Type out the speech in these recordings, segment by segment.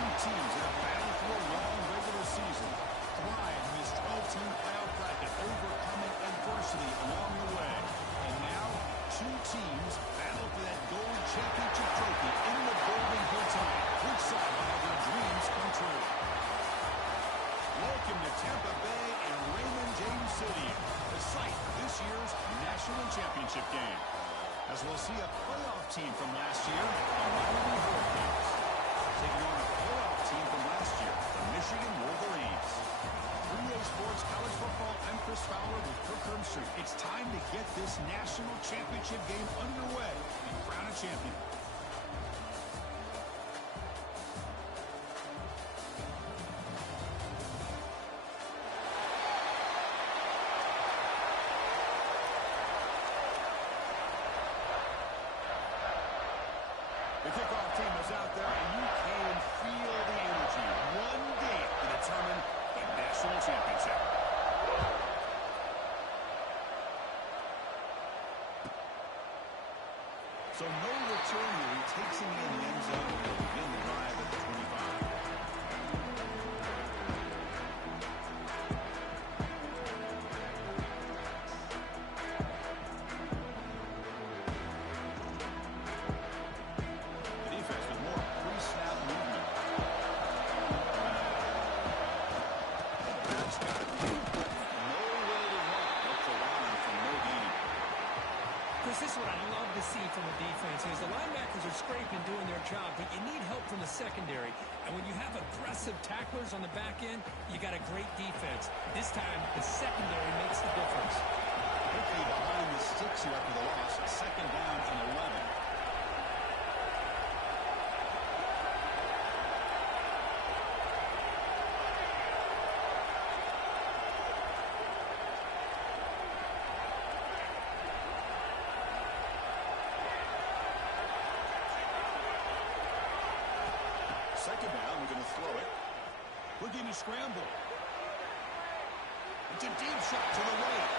two teams that have battled through a long regular season, thrived in this 12-team playoff bracket, overcoming adversity along the way. And now, two teams battle for that gold championship trophy in the building here tonight. Which side will have their dreams come true? Welcome to Tampa Bay and Raymond James Stadium, the site of this year's national championship game. As we'll see a playoff team from last year, the Miami Hurricanes, taking on a playoff team from last year, the Michigan Wolverines. 3A Sports College Football, I'm Chris Fowler with Kirk Herbstreit. It's time to get this national championship game underway and crown a champion. The kickoff team is out there, and you can feel the energy. One game to determine the national championship. So no return here. He takes him in the end zone to begin the drive at the 25. This is what I love to see from a defense is the linebackers are scraping, doing their job, but you need help from the secondary. And when you have aggressive tacklers on the back end, you got a great defense. This time, the secondary makes the difference. Quickly behind the sticks here after the loss. Second down and 11. Second down, we're going to throw it. Looking to scramble. It's a deep shot to the right.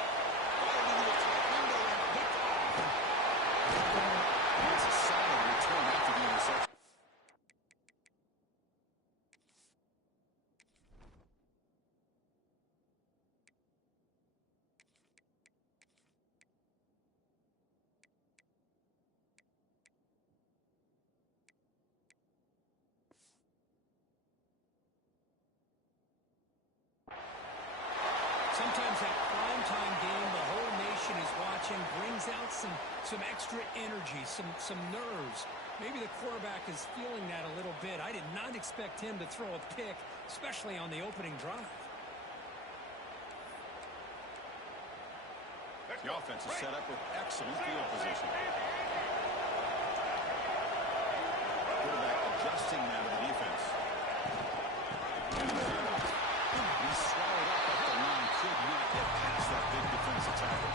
Fired into the top window and picked off. That's a solid return after the interception. Sometimes that primetime game, the whole nation is watching, brings out some extra energy, some nerves. Maybe the quarterback is feeling that a little bit. I did not expect him to throw a pick, especially on the opening drive. The offense is set up with excellent field position. Quarterback adjusting now to the defense. He's swallowed up at the line. Could not get past that big defensive tackle.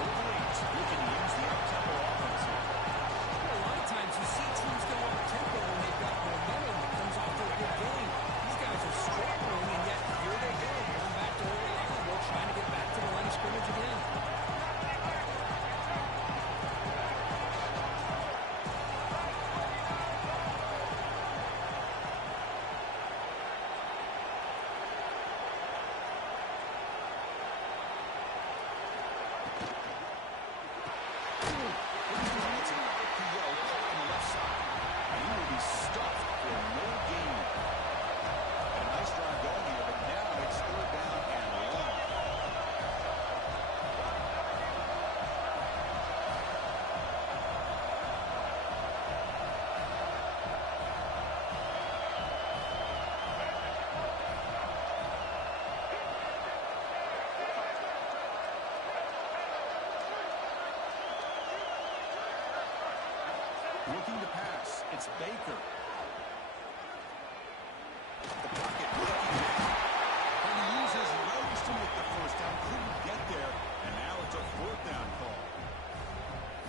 Wolverines looking to use the up-tempo offense here. Well, a lot of times you see teams go up-tempo when they've got momentum that comes off their good game. These guys are struggling, and yet here they go, going back to where they are. They're trying to get back to the line of scrimmage again. Looking to pass. It's Baker. The pocket looking down. And he uses legs to make the first down. Couldn't get there. And now it's a fourth down call.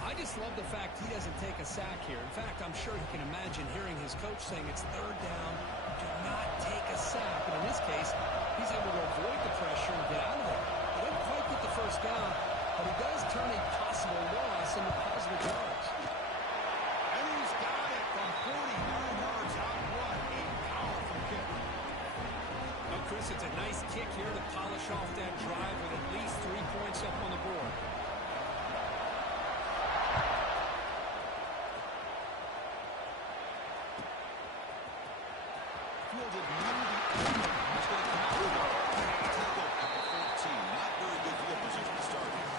I just love the fact he doesn't take a sack here. In fact, I'm sure he can imagine hearing his coach saying it's third down. Do not take a sack. But in this case, he's able to avoid the pressure and get out of there. He didn't quite get the first down, but he does turn a possible loss into positive yards. And he's got it from 49 yards out wide. Yes, it's a nice kick here to polish off that drive with at least 3 points up on the board. Fielded near the end. He's going to come out with a tackle at the 14. Not very good field position to start here.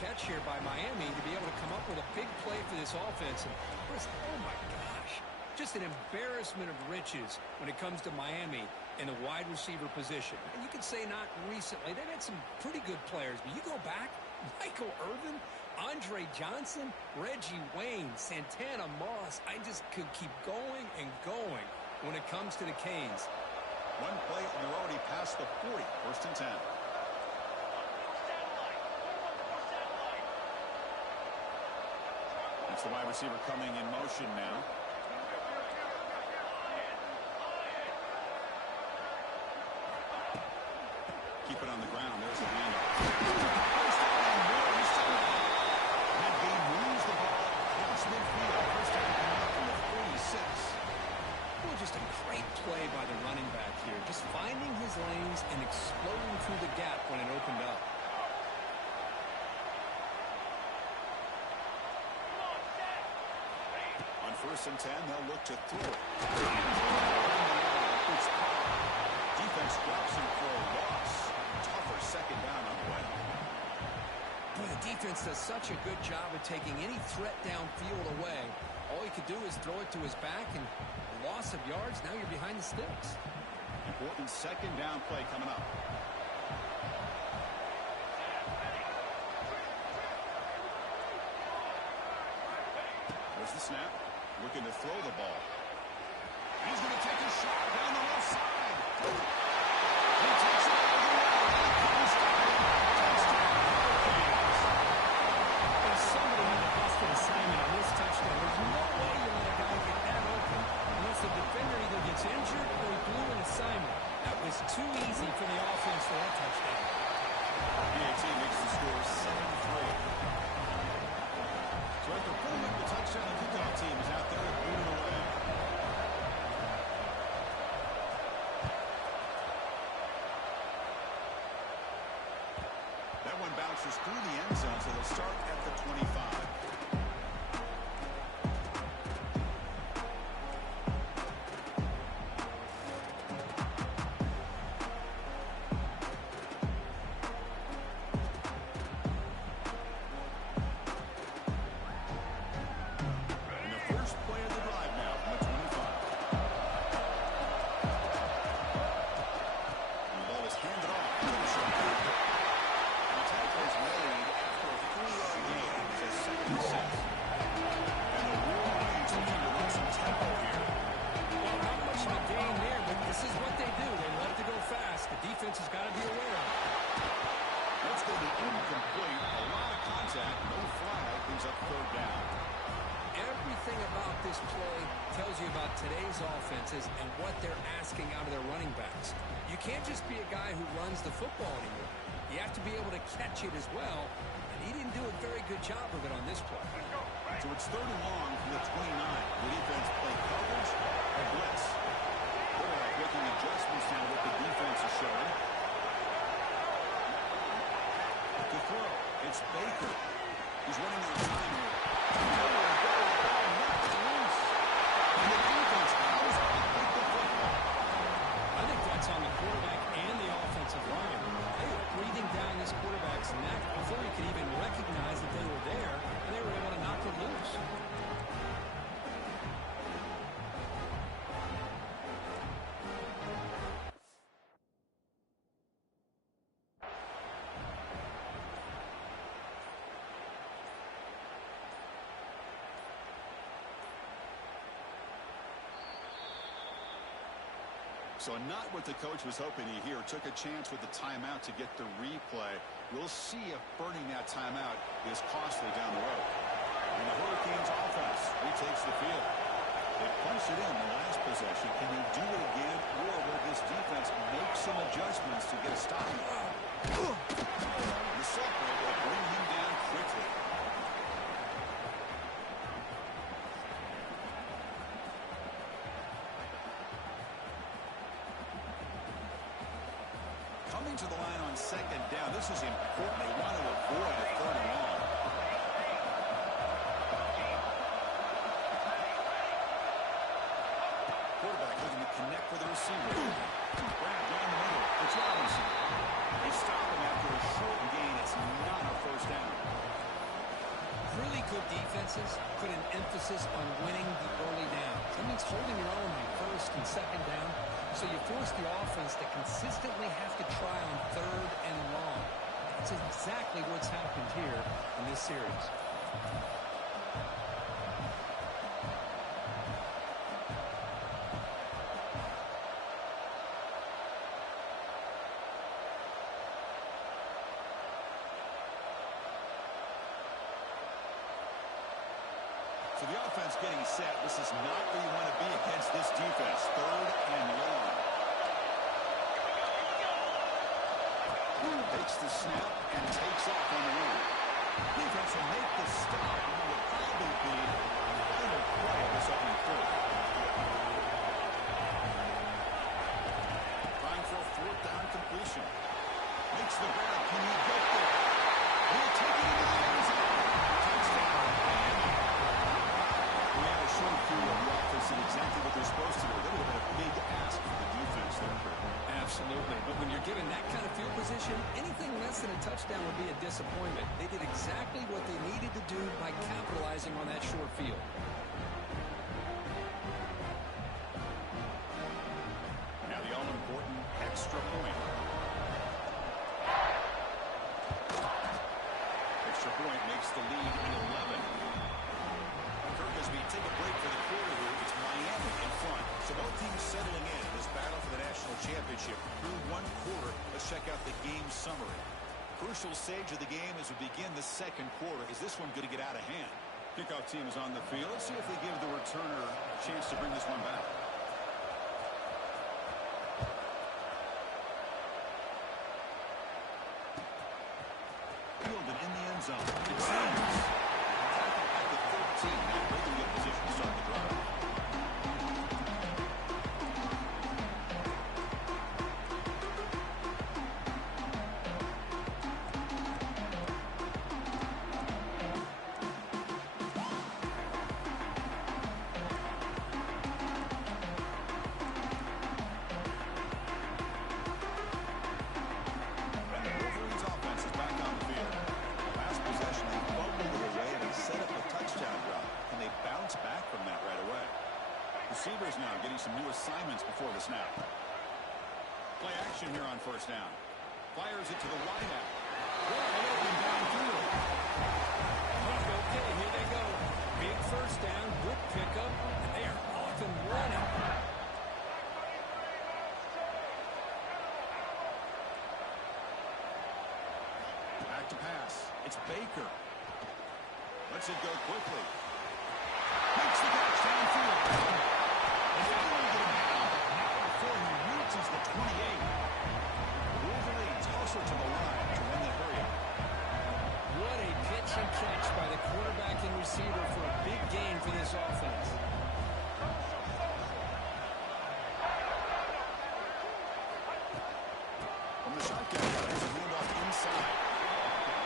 Catch here by Miami to be able to come up with a big play for this offense. And oh my gosh, just an embarrassment of riches when it comes to Miami in the wide receiver position. And you could say not recently. They've had some pretty good players, but you go back, Michael Irvin, Andre Johnson, Reggie Wayne, Santana Moss. I just could keep going and going when it comes to the Canes. One play and they're already past the 40. 1st and 10. That's the wide receiver coming in motion now. Keep it on the ground. There's the lead. That game moves the ball across midfield. First down coming up from the 46. Well, just a great play by the running back here. Just finding his lanes and exploding through the gap when it opened up. On 1st and 10, they'll look to throw it. Defense drops him for a loss. Tougher 2nd down on the way. Boy, the defense does such a good job of taking any threat downfield away. All he could do is throw it to his back, and loss of yards, now you're behind the sticks. Important 2nd down play coming up. There's the snap. Looking to throw the ball. He's going to take a shot down the left side. He takes it all the way. There's somebody in the busted assignment on this touchdown. There's no way you let a guy get that open unless the defender either gets injured or he blew an assignment. That was too easy for the offense for that touchdown. PAT makes the score 7-3. So after pulling up the touchdown, the kickoff team is out there booting away. That one bounces through the end zone, so they'll start at the 25. Today's offenses and what they're asking out of their running backs. You can't just be a guy who runs the football anymore. You have to be able to catch it as well, and he didn't do a very good job of it on this play. So it's 3rd and long from the 29. The defense play coverage and blitz. Quarterback making adjustments now what the defense is showing. To throw, it's Baker. He's running out of time here. I think that's on the quarterback and the offensive line. They were breathing down this quarterback's neck before he could even recognize that they were there, and they were able to knock it loose. So not what the coach was hoping to hear. Took a chance with the timeout to get the replay. We'll see if burning that timeout is costly down the road. And the Hurricanes offense retakes the field. They punched it in the last possession. Can they do it again, or will this defense make some adjustments to get a stop? The separate will bring him down quickly. Coming to the line on second down. This is important. They want to avoid a third and long. Quarterback looking to connect with the receiver. Grab down the middle. It's Robinson. They stop him after a short gain. It's not a first down. Really good defenses put an emphasis on winning the early down. That means holding your own on first and second down. So you force the offense to consistently have to try on third and long. That's exactly what's happened here in this series. So the offense getting set. This is not where you want to be against this defense. Third and long. Takes the snap and takes off on the run. Defense will make the stop, and it will probably be the final play of this opening quarter. Trying for a fourth down completion. Makes the grab. Can he get there? He'll take it into the end zone. Touchdown, Miami. We had a short view of the offense did exactly what they're supposed to do. That would have been a big ask for the defense there, Kurt. Absolutely. But when you're given that kind of field position, anything less than a touchdown would be a disappointment. They did exactly what they needed to do by capitalizing on that short field. Now the all-important extra point. Extra point makes the lead 11. Kirk, as we take a break for the quarter here, it's Miami in front. So both teams settling in this battle for the national championship. Through one quarter, let's check out the game summary. Crucial stage of the game as we begin the second quarter. Is this one going to get out of hand? Kickoff team is on the field. Let's see if they give the returner a chance to bring this one back. Fielded in the end zone. It's Sanders. At the 13. Now really good position to start the drive. Receivers now getting some new assignments before the snap. Play action here on first down. Fires it to the wideout. Wide open downfield. Okay, here they go. Big first down, good pickup, and they are off and running. Back to pass. It's Baker. Lets it go quickly. Makes the catch downfield. Before he reaches the 28. Wolverines also to the line to win the hurry. What a pitch and catch by the quarterback and receiver for a big gain for this offense. From the shotgun, it's a handoff inside.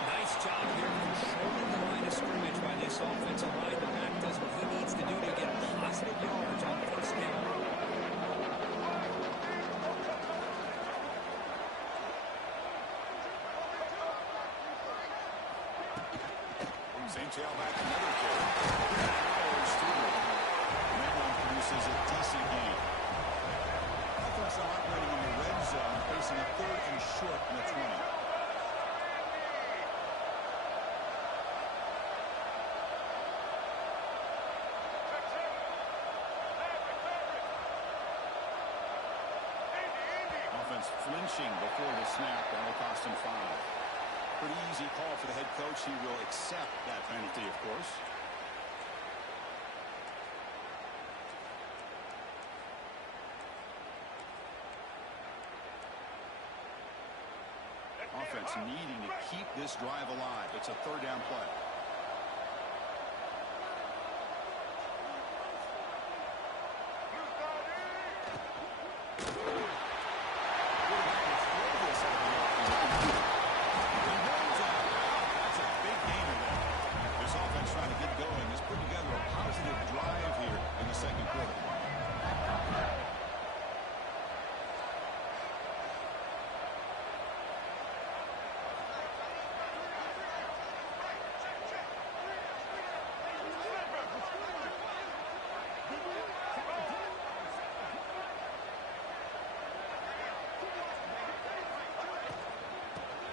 Nice job here controlling the line of scrimmage by this offensive line. The back does what he needs to do to get positive yards on first down. Ncaa back another carry. Powers through. And that one produces a decent game. Offense now operating in the red zone, facing a third and short from the 20. rushing before the snap. That'll cost him 5. Pretty easy call for the head coach. He will accept that penalty, of course. Offense needing to keep this drive alive. It's a third down play.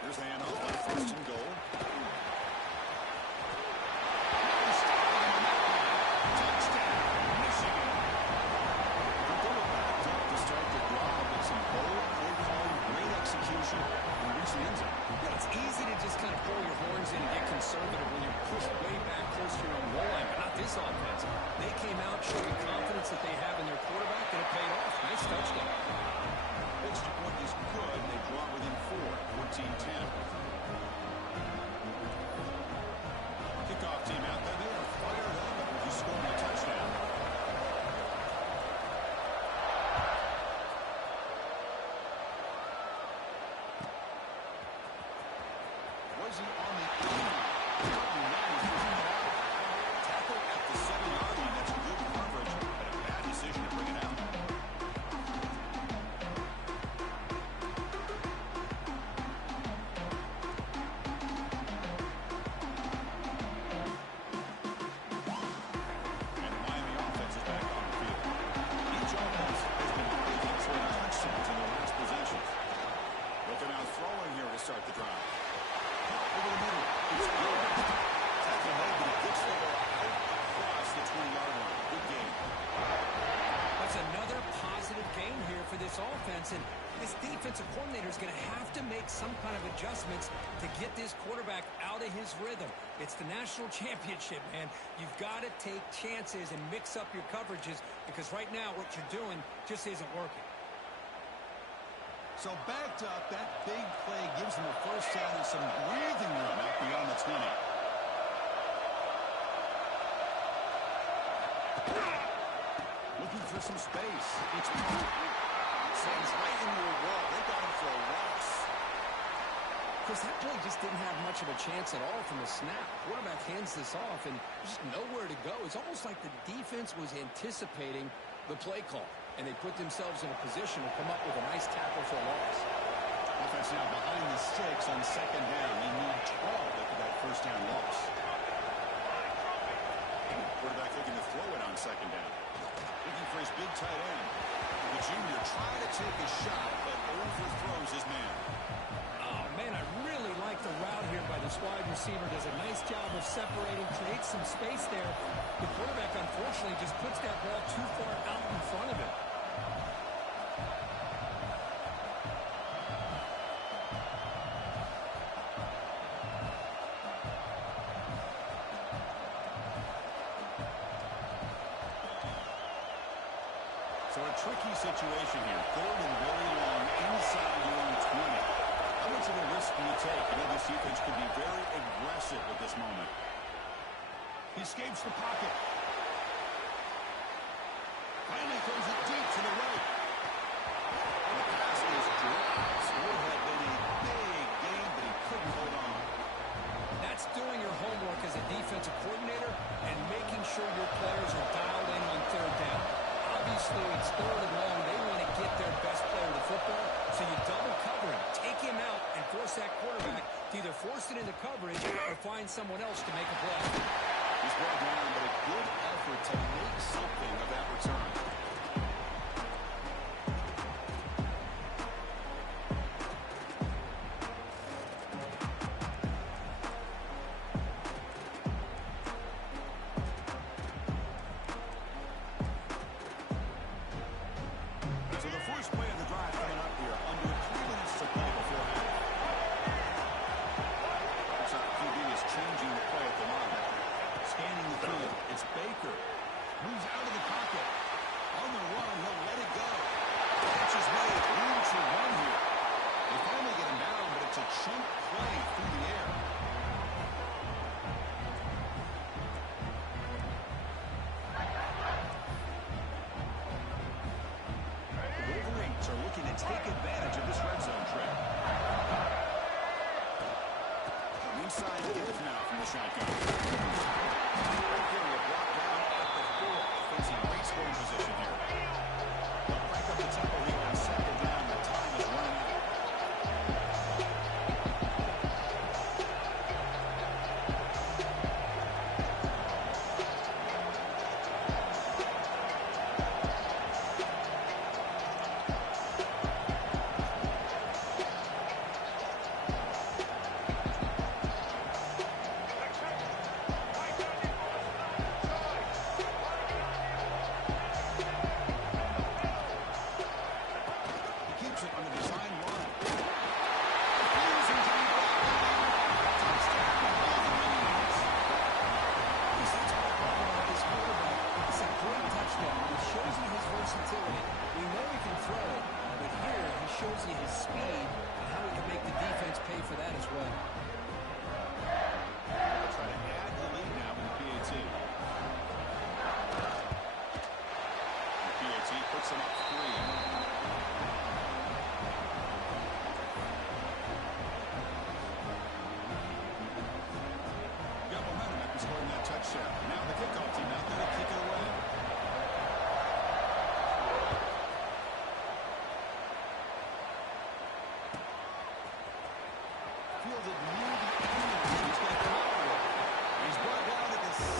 Here's the handoff on 1st and goal. Touchdown, Michigan. They were backed up to start the drive with some bold play calling, great execution, and reach the end zone. Yeah, it's easy to just kind of pull your horns in and get conservative when you're pushed way back close to your own goal line, but not this offense. They came out showing confidence that they have in their quarterback, and it paid off. Nice touchdown. Extra point is good. They draw within 4, 14-10. Kickoff team out there. They are fired up after just scoring a touchdown. Was he on the tackle at the 7-yard line? That's good coverage, but a bad decision to bring it out. Start the drive. Over the middle. It's good. Tackle made, but it gets the ball out across the 20-yard line. Good game. That's another positive game here for this offense, and this defensive coordinator is going to have to make some kind of adjustments to get this quarterback out of his rhythm. It's the national championship, man. You've got to take chances and mix up your coverages because right now what you're doing just isn't working. So backed up, that big play gives them a first down and some breathing room out beyond the 20. Looking for some space. It's sends right into a wall. They got him for a loss. Chris, that play just didn't have much of a chance at all from the snap. Quarterback hands this off, and there's just nowhere to go. It's almost like the defense was anticipating the play call, and they put themselves in a position to come up with a nice tackle for a loss. Offense now behind the sticks on 2nd down. They need 12 after that first down loss. Quarterback looking to throw it on 2nd down. Looking for his big tight end. The junior trying to take a shot, but overthrows his man. Oh, man, I really like the route here by this wide receiver. Does a nice job of separating, creates some space there. The quarterback, unfortunately, just puts that ball too far out in front of him. So a tricky situation here. 3rd and very long inside your own 20. How much of a risk do you take? You know this defense could be very aggressive at this moment. He escapes the pocket. Finally throws it deep to the right. And the pass is dropped. Would have been a big game, but he couldn't hold on. That's doing your homework as a defensive coordinator and making sure your players are dialed in on 3rd down. Obviously, it's 3rd and long. They want to get their best player to the football, so you double cover him, take him out, and force that quarterback to either force it into coverage or find someone else to make a play. He's brought down, but a good effort to make something of that return. So the first play of the drive coming up here. Under 3 minutes to give now from the shotgun. Right here, we're brought down at the 4. Facing great scoring position here. They'll crank up the tempo here on second down. The time is running out. Now the kickoff team out there to kick it away. Fielded near the end. He's going to come out for it. He's brought down at the 16.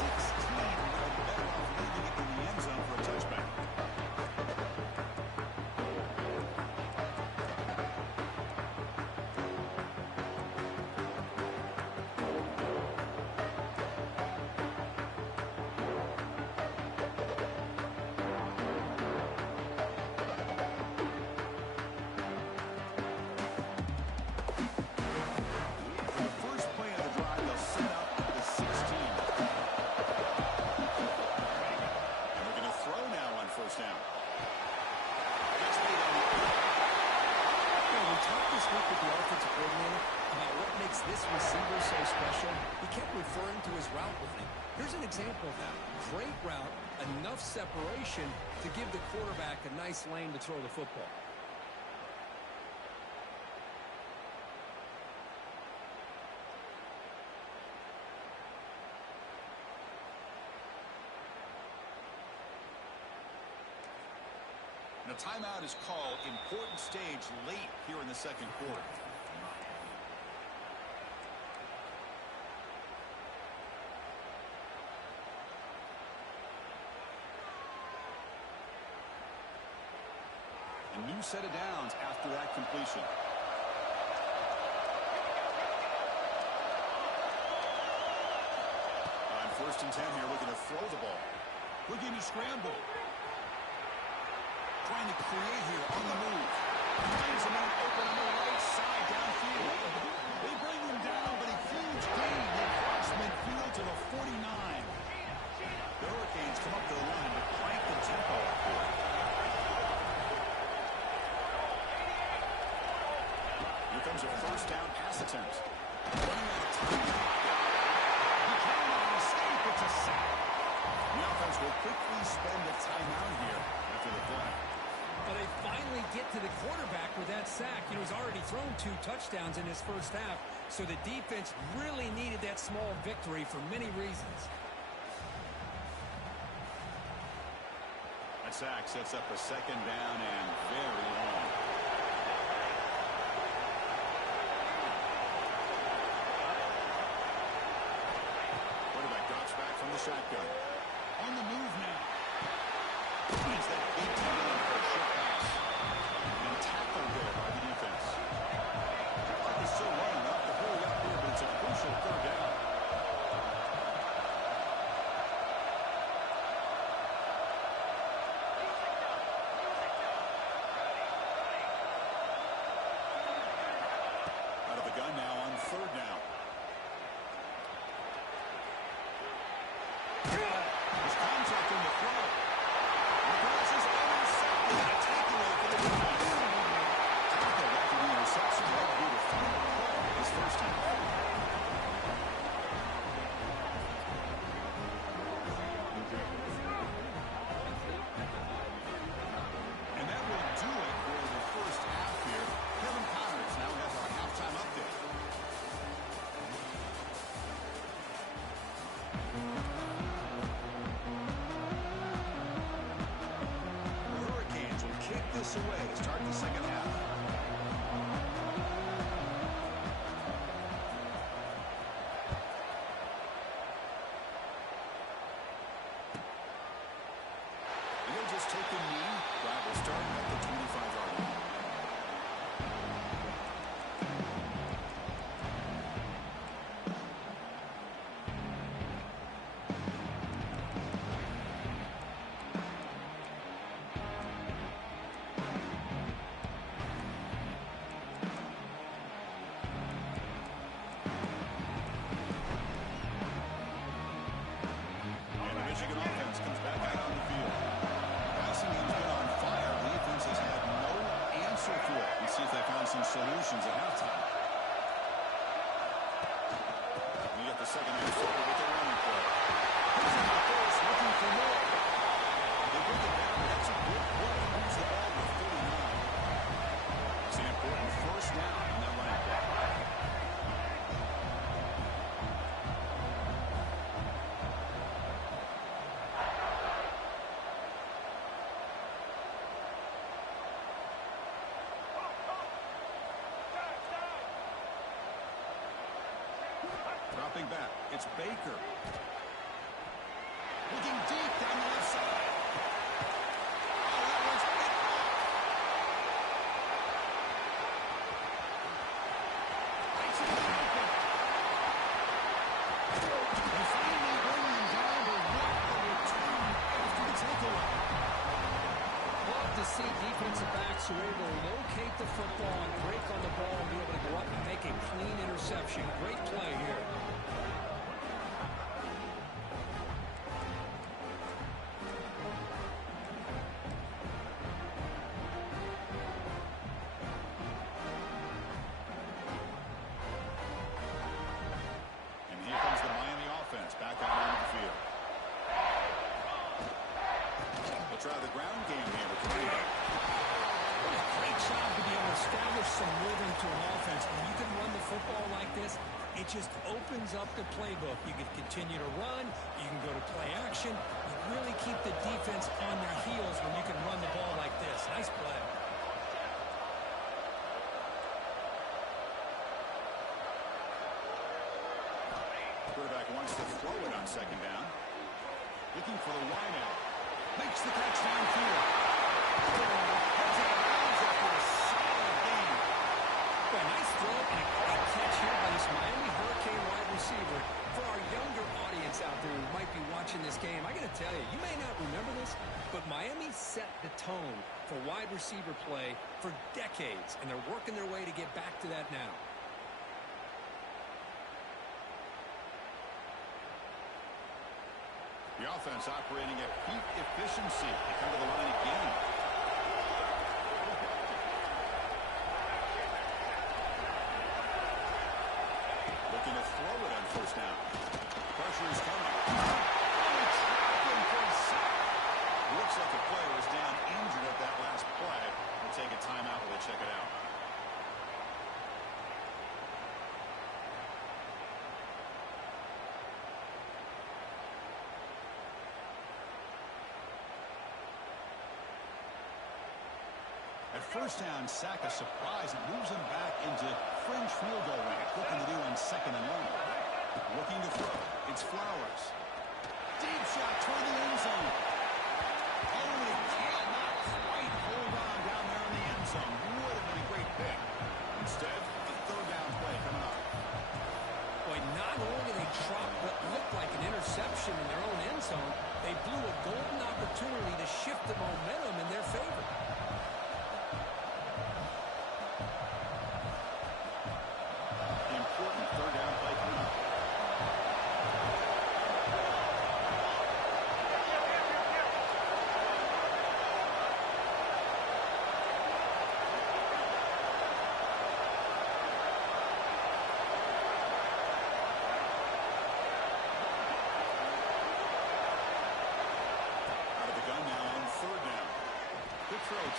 Better off leaving it in the end zone for a touchback. This receiver so special, he kept referring to his route running. Here's an example of that. Great route, enough separation to give the quarterback a nice lane to throw the football. And a timeout is called. Important stage late here in the second quarter. A new set of downs after that completion. On 1st and 10 here, looking to throw the ball. Looking to scramble. Trying to create here on the move. Finds a man open on the right side downfield. They bring him down, but a huge gain across midfield to the 49. The Hurricanes come up to the line to crank the tempo up for it. Here comes a first down pass attempt. Running out of time. He cannot escape. It's a sack. The offense will quickly spend a timeout here after the play. Well, they finally get to the quarterback with that sack. You know, he's already thrown 2 touchdowns in his first half, so the defense really needed that small victory for many reasons. That sack sets up a second down and very long. Quarterback drops back from the shotgun. On the move now. Finds that big time for a short pass. And tackled there by the defense. He's still running up to hurry up here, but it's a crucial third down. Out of the gun now on 3rd down. There's contact in the throw. The pass is intercepted. A takeaway for the defense. Tackled after the interception. That would be the final play of this first half. And that will do it for the first half here. Kevin Connors now has our halftime update. take a knee. Drive will start at the 25-yard line. Michigan offense comes back out on the field. Passing game's been on fire. The defense has had no answer for it. Let's see if they found some solutions at halftime. You get the second half started with the running play. He's in the first, looking for more. They bring it down. That's a good play. Moves the ball to 39. It's an important first down on that running play. Dropping back, it's Baker. Looking deep down the left side. Oh, that one's picked off. Lights it open. And finally bringing him down to what a return after the takeaway. Love to see defensive backs who are able to locate the football and break on the ball and be able to go up and make a clean interception. Great play here. Back out on the field. We'll try the ground game here with the lead. What a great job to be able to establish some rhythm to an offense. When you can run the football like this, it just opens up the playbook. You can continue to run. You can go to play action. You really keep the defense on their heels when you can run the ball like this. Nice play. Quarterback wants to throw it on second down. Looking for the wide out. Makes the catch downfield. Heads out of bounds after a solid game. Well, nice throw and a great catch here by this Miami Hurricane wide receiver. For our younger audience out there who might be watching this game, I got to tell you, you may not remember this, but Miami set the tone for wide receiver play for decades, and they're working their way to get back to that now. The offense operating at peak efficiency. They come to the line again. Looking to throw it on first down. Pressure is coming. Looks like the player is down injured at that last play. We'll take a timeout while they check it out. At first down, sack a surprise. It moves him back into fringe field goal range. Looking to do on second and long. Looking to throw. It's Flowers. Deep shot toward the end zone. Oh, he cannot quite hold on down there in the end zone. Would have been a great pick. Instead, the third down play coming up. Boy, not only did they drop what looked like an interception in their own end zone, they blew a golden opportunity to shift the momentum in their favor.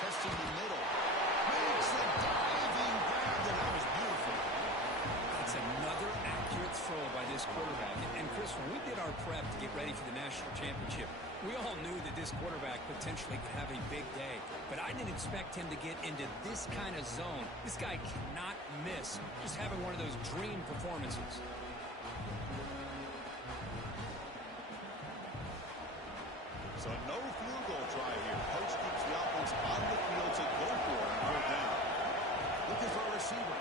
Testing the middle. Makes a diving grab, and that was beautiful. That's another accurate throw by this quarterback. And Chris, when we did our prep to get ready for the national championship, we all knew that this quarterback potentially could have a big day. But I didn't expect him to get into this kind of zone. This guy cannot miss. Just having one of those dream performances. So no field goal try here. coach keeps the offense on the field to go for it on fourth down. Looking for a receiver.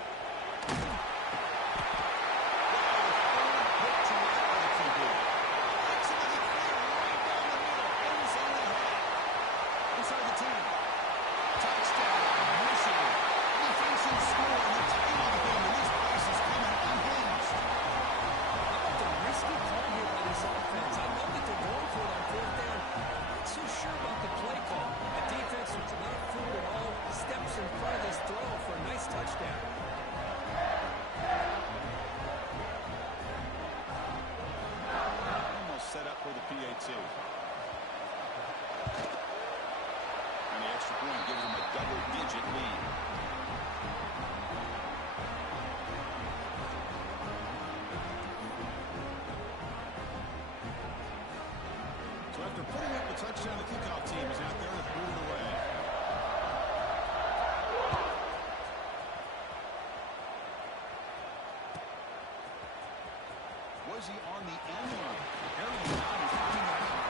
Inside the 10. Touchdown, Michigan. Defensive score in the title of the game, and this place is coming unhinged. How about the risky call here by this offense? I love that they're going for it on fourth down. Not so sure about the play call. The defense was not fooled at all. Steps in front of this throw for a nice touchdown. Almost set up for the PAT. And the extra point gives them a double-digit lead. So after putting up a touchdown, the kickoff team is out there to boot it away. Was he on the end line? Apparently not. He's bringing it out.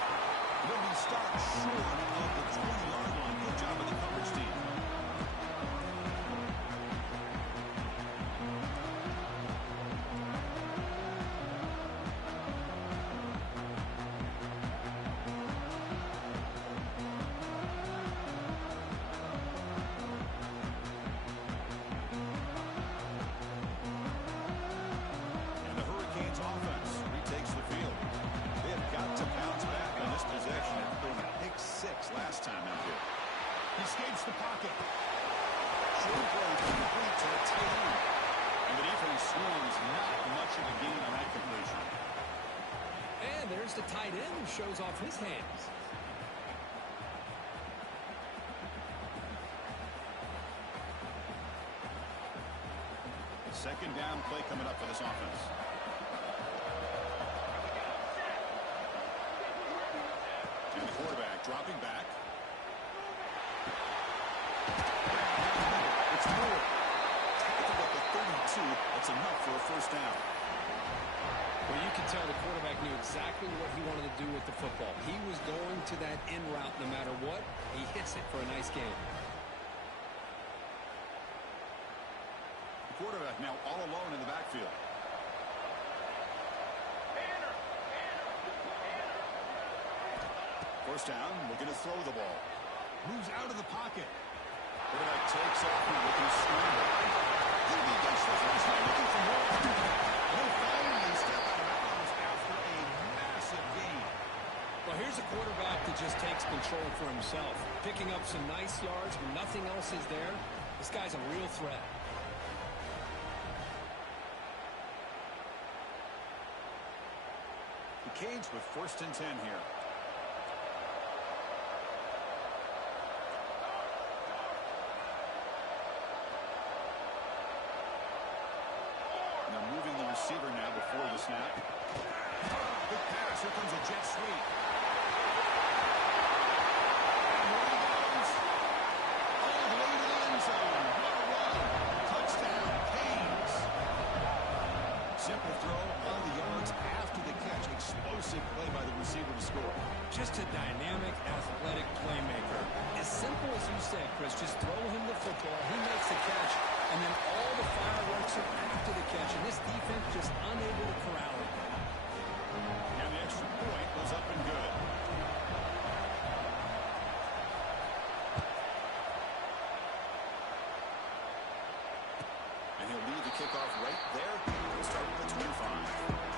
When he starts short of the 20-yard line. Good job of the coverage team. And the Hurricanes offense retakes the field. They have got to bounce back on this possession after throwing a pick six last time out here. He escapes the pocket. Short throw complete to the tight end. And the defense swarms not much of a gain on that completion. And there's the tight end who shows off his hands. Second down play coming up for this offense. And the quarterback dropping back. It's Moore. Tackled at the 32. That's enough for a first down. Well, you can tell the quarterback knew exactly what he wanted to do with the football. He was going to that in route no matter what. He hits it for a nice gain. Quarterback now all alone in the backfield. First down, looking to throw the ball. Moves out of the pocket. Quarterback takes off and looking to scramble. He'll be against the first line, looking for more. He'll finally step out of bounds after a massive gain. Well, here's a quarterback that just takes control for himself. Picking up some nice yards when nothing else is there. This guy's a real threat. The Canes with 1st and 10 here. And they're moving the receiver now before the snap. Good pass. Here comes a jet sweep. And rebounds all the way to the end zone. What a run. Touchdown, Canes. Simple throw on the yards after the catch. Explosive play by the receiver to score. Just a dynamic, athletic playmaker. As simple as you said, Chris, just throw him the football, he makes the catch, and then all the fireworks are after the catch, and this defense just unable to corral him. And the extra point was up and good. And he'll lead the kickoff right there. He'll start with the 25.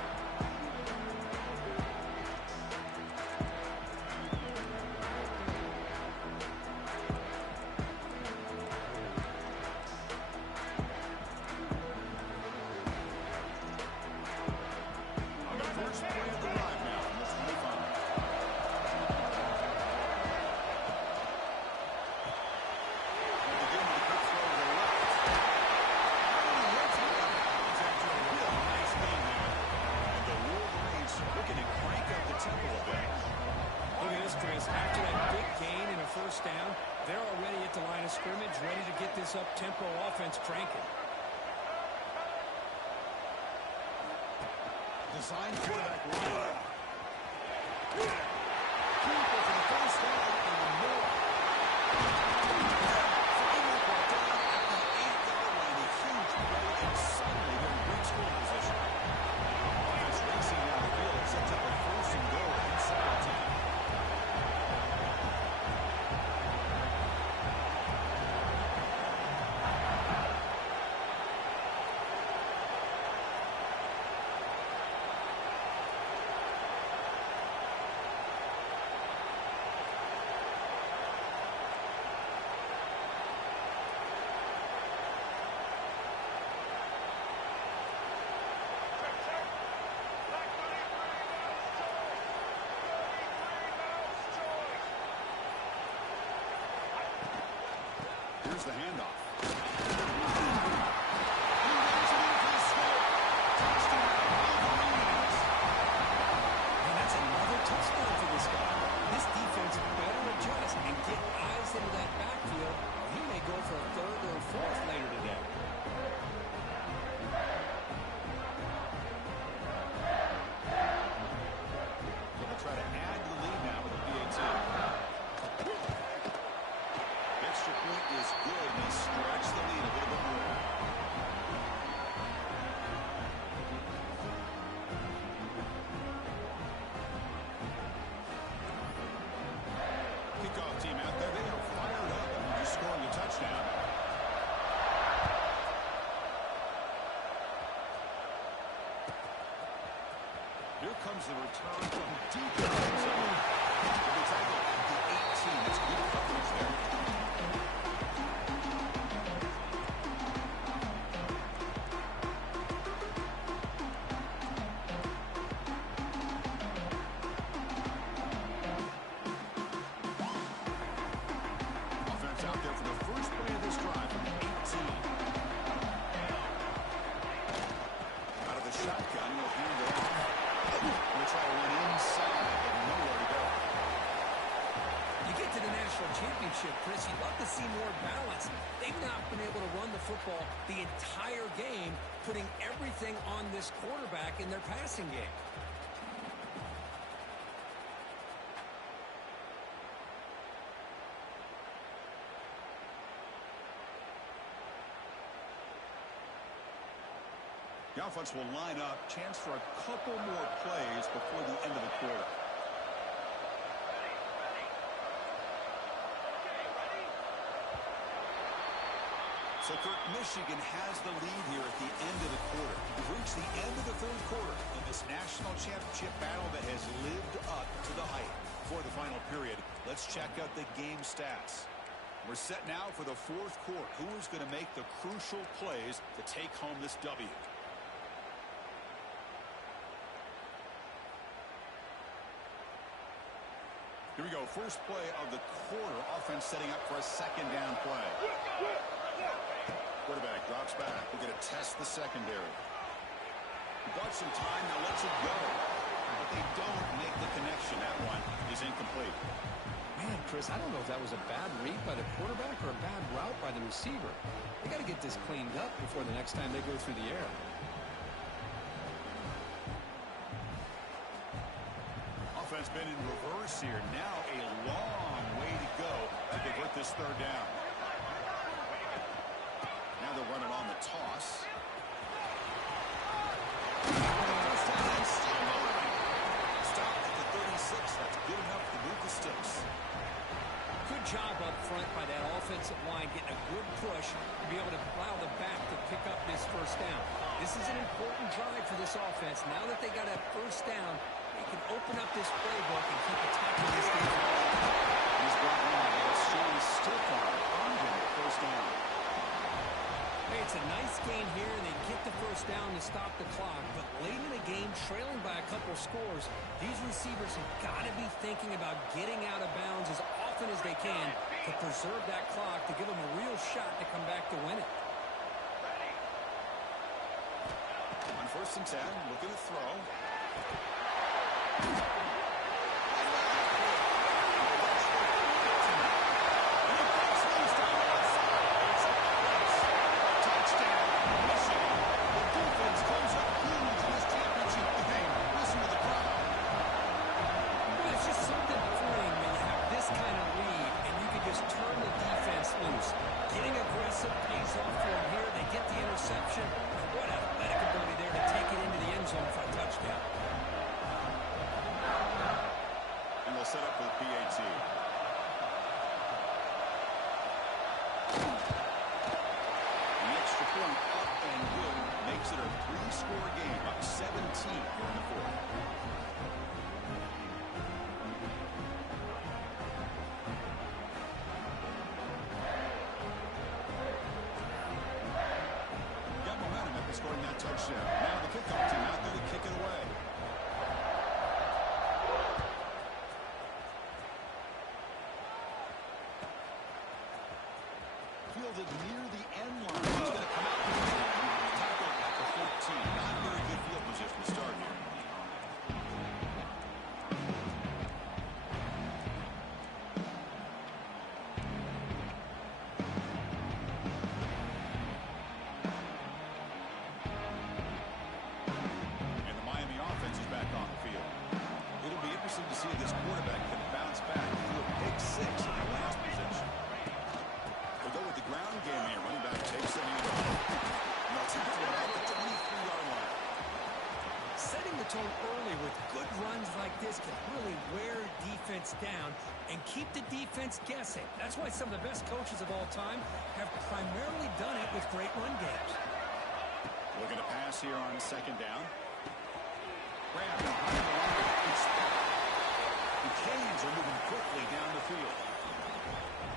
Down. They're already at the line of scrimmage, ready to get this up-tempo offense cranking. Design quarterback run. Cooper for the first down and more. Finally brought down at the 8-yard line. A huge play, and suddenly they're in great scoring position. Offense racing down the field. It sets up a first and goal inside the 10. Here's the handoff. And that's another touchdown for this guy. This defense better adjust and get eyes into that backfield. He may go for a third or fourth later today. They'll try to add to the lead now with a PAT. Extra point is good, and they stretch the lead a little bit more. Kickoff team out there. They are fired up and just scoring a touchdown. Here comes the return from deep in the end zone. They'll be tackled at the 18. That's good coverage there. Offense out there for the first play of this drive from the 18. Out of the shotgun, he'll hand it off. We'll try to run inside, but nowhere to go. You get to the national championship, Chris, you'd love to see more balance. They've not been able to run the football the entire game, putting everything on this quarterback in their passing game. The offense will line up. Chance for a couple more plays before the end of the quarter. So, Kirk, Michigan has the lead here at the end of the quarter. We've reached the end of the third quarter in this national championship battle that has lived up to the hype. For the final period, let's check out the game stats. We're set now for the fourth quarter. Who is going to make the crucial plays to take home this W? Here we go. First play of the quarter. Offense setting up for a second down play. Quarterback drops back. We're going to test the secondary. He bought some time. Now lets it go. But they don't make the connection. That one is incomplete. Man, Chris, I don't know if that was a bad read by the quarterback or a bad route by the receiver. They got to get this cleaned up before the next time they go through the air. Offense been in reverse here. Now a long way to go to convert this third down. Now they'll run it on the toss. Stop at the 36. That's good enough to move the sticks. Good job up front by that offensive line, getting a good push to be able to allow the back to pick up this first down. This is an important drive for this offense. Now that they got that first down, they can open up this playbook and keep attacking this defense. He's brought in a strong stiff arm, earned him the first down. Hey, it's a nice game here, and they get the first down to stop the clock. But late in the game, trailing by a couple scores, these receivers have got to be thinking about getting out of bounds as often as they can to preserve that clock, to give them a real shot to come back to win it. On 1st and 10, looking to throw. Well, it's just something freeing when you have this kind of lead and you can just turn the that touchdown. Now the kickoff team out there to kick it away. Fielded near the end line. He's going to come out with a tackle at the 14. Not very good field position to start here. And the Miami offense is back on the field. It'll be interesting to see if this quarterback can bounce back through a pick six in the last possession. Go with the ground game here. Running back takes the handoff. No tackle at the 23-yard line. Setting the tone early with good runs like this can really wear defense down and keep the defense guessing. That's why some of the best coaches of all time have primarily done it with great run games. Looking to pass here on second down. Grab behind the line. It's the Canes are moving quickly down the field.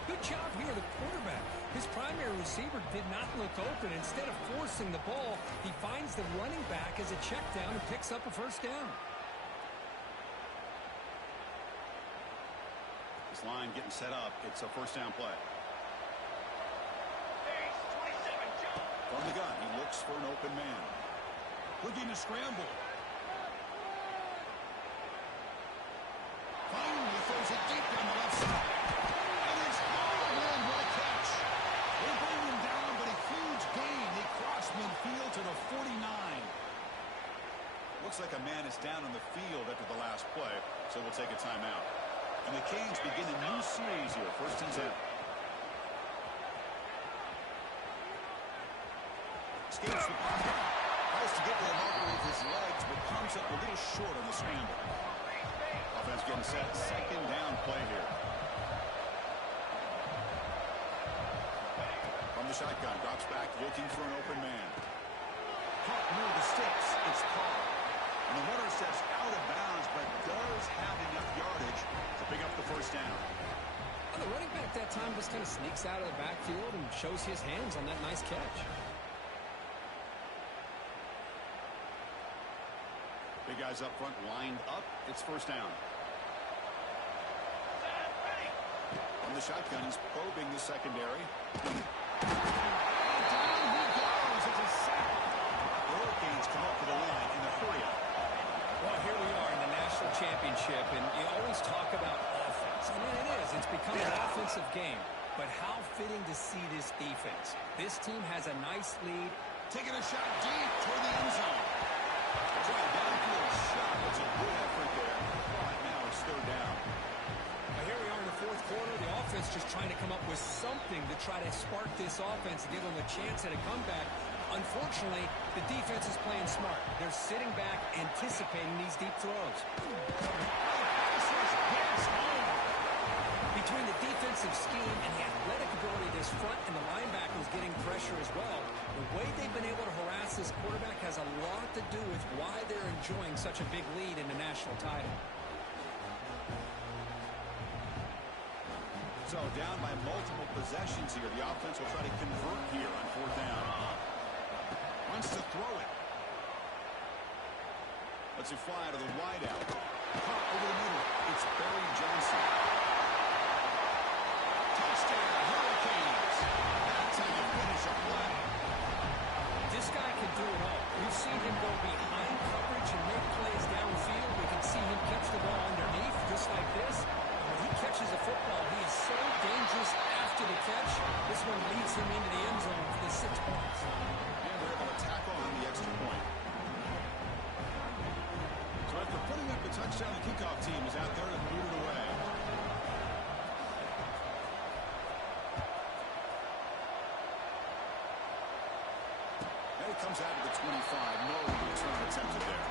Good job here, the quarterback. His primary receiver did not look open. Instead of forcing the ball, he finds the running back as a check down and picks up a first down. This line getting set up. It's a first down play. From the gun, he looks for an open man. Looking to scramble. Finally throws it deep down the left side. And it's oh man, what a catch. They bring him down, but a huge gain. They cross midfield to the 49. Looks like a man is down on the field after the last play, so we'll take a timeout. And the Canes begin a new series here, 1st and 10. Escapes the pocket. Tries to get to the marker with his legs, but comes up a little short on the scramble. Offense getting set. Second down play here. From the shotgun, drops back, looking for an open man. Caught near the sticks. It's caught. And the runner steps out of bounds, but does have enough yardage to pick up the first down. Well, the running back that time just kind of sneaks out of the backfield and shows his hands on that nice catch. Big guys up front lined up. It's first down. From the shotgun, he's probing the secondary. Down he goes. It's a sack. The Hurricanes come up to the line in a hurry-up. Well, here we are in the national championship, and you always talk about offense. I mean, it is. It's become an offensive game. But how fitting to see this defense. This team has a nice lead. Taking a shot deep toward the end zone. Try a downfield shot. That's a good effort there. Right now it's third down. Well, here we are in the fourth quarter. The offense just trying to come up with something to try to spark this offense and give them a chance at a comeback. Unfortunately, the defense is playing smart. They're sitting back, anticipating these deep throws. Between the defensive scheme and the athletic ability of this front and the linebackers getting pressure as well, the way they've been able to harass this quarterback has a lot to do with why they're enjoying such a big lead in the national title. So down by multiple possessions here. The offense will try to convert here on fourth down. Wants to throw it. Lets it fly to the wideout. Caught over the middle. It's Barry Johnson. Touchdown, Hurricanes. That time finish a play. This guy can do it all. We've seen him go behind coverage and make plays downfield. We can see him catch the ball underneath just like this. When he catches a football, he is so dangerous after the catch. This one leads him into the end zone for the 6 points. And they're able to tackle on the extra point. So after putting up the touchdown, the kickoff team is out there to boot it away. And it comes out of the 25. No return attempted there.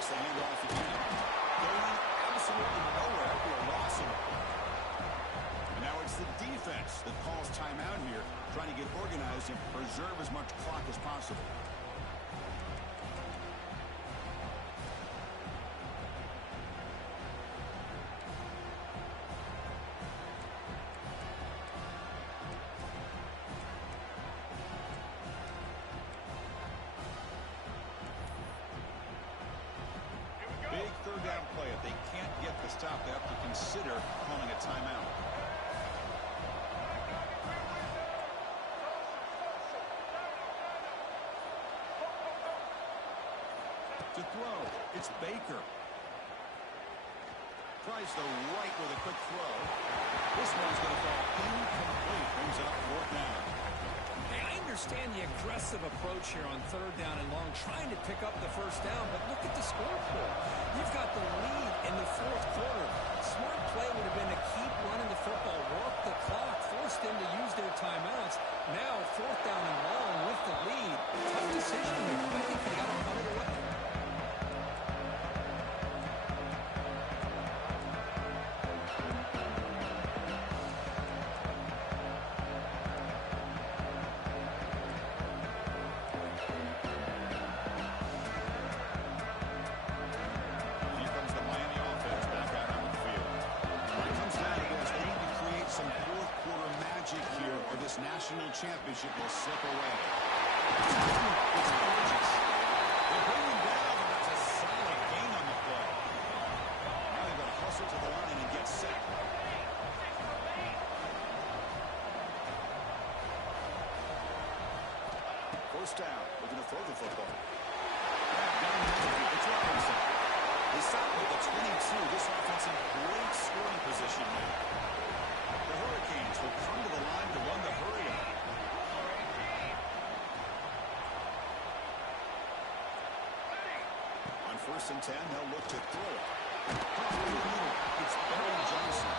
Fakes the handoff again. Going absolutely nowhere. Be a loss of it. And now it's the defense that calls timeout here, trying to get organized and preserve as much clock as possible. Big third down play. If they can't get the stop, they have to consider calling a timeout. To throw, it's Baker. Tries the right with a quick throw. This one's going to fall incomplete. Brings it up fourth down. Hey, I understand the aggressive approach here on third down and long, trying to pick up the first down, but look at the scoreboard. You've got the lead in the fourth quarter. Smart play would have been to keep running the football, work the clock, force them to use their timeouts. Now, fourth down and long with the lead. Tough decision here. I think they got to punt it away. National championship will slip away. It's gorgeous. They bring him down, and that's a solid gain on the play. Now they've got to hustle to the line and get set. First down. Looking to throw the football. It's Robinson. They stop at the 22. This offense in great scoring position now. The Hurricanes will come to the line to run the hurry up. On 1st and 10, they'll look to throw it. It's Barry Johnson.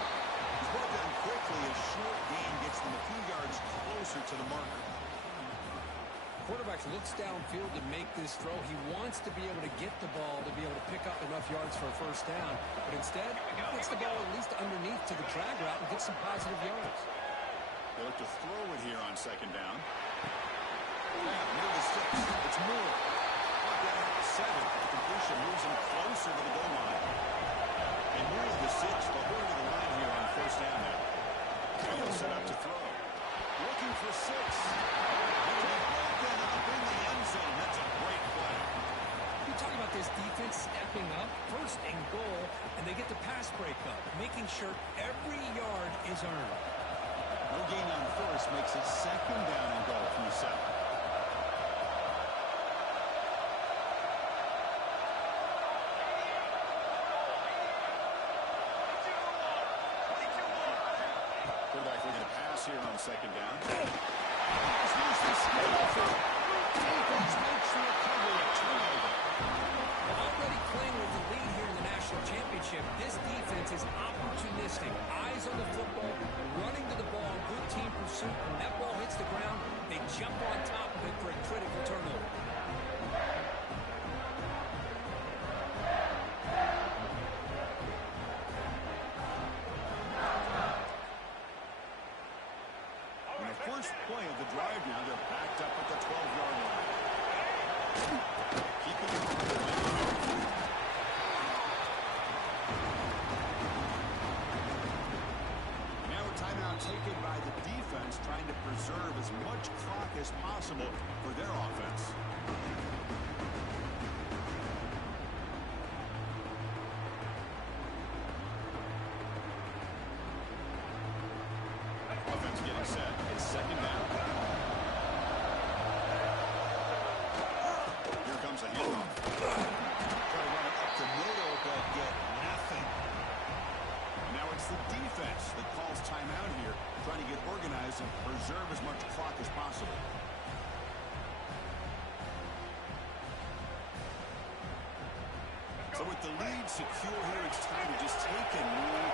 He's brought down quickly. A short gain gets them a few yards closer to the marker. Quarterback looks downfield to make this throw. He wants to be able to get the ball to be able to pick up enough yards for a first down. But instead, he gets the ball at least underneath to the drag route and gets some positive yards. They look to throw it here on 2nd down. Near the 6. It's Moore. Brought down at the 7. The completion moves him closer to the goal line. And Moore to the 6. But we're to the line here on 1st down now. He'll set up to throw. Looking for 6. That's a great play. You're talking about this defense stepping up, 1st and goal, and they get the pass breakup, making sure every yard is earned. No gain on 1st makes it 2nd down and goal from the 7. Quarterback looking to pass here on 2nd down. Defense makes the recovery, a turnover. Already playing with the lead here in the national championship, this defense is opportunistic. Eyes on the football, running to the ball, good team pursuit. When that ball hits the ground, they jump on top of it for a critical turnover. On the first play of the drive now, they're backed up at the 12-yard line. Keeping it on the line. Now a timeout taken by the defense, trying to preserve as much clock as possible for their offense. Offense getting set. It's 2nd down. Here comes a handoff. Try to run it up the middle, but get nothing. And now it's the defense that calls timeout here, trying to get organized and preserve as much clock as possible. So with the lead secure here, it's time to just take a knee,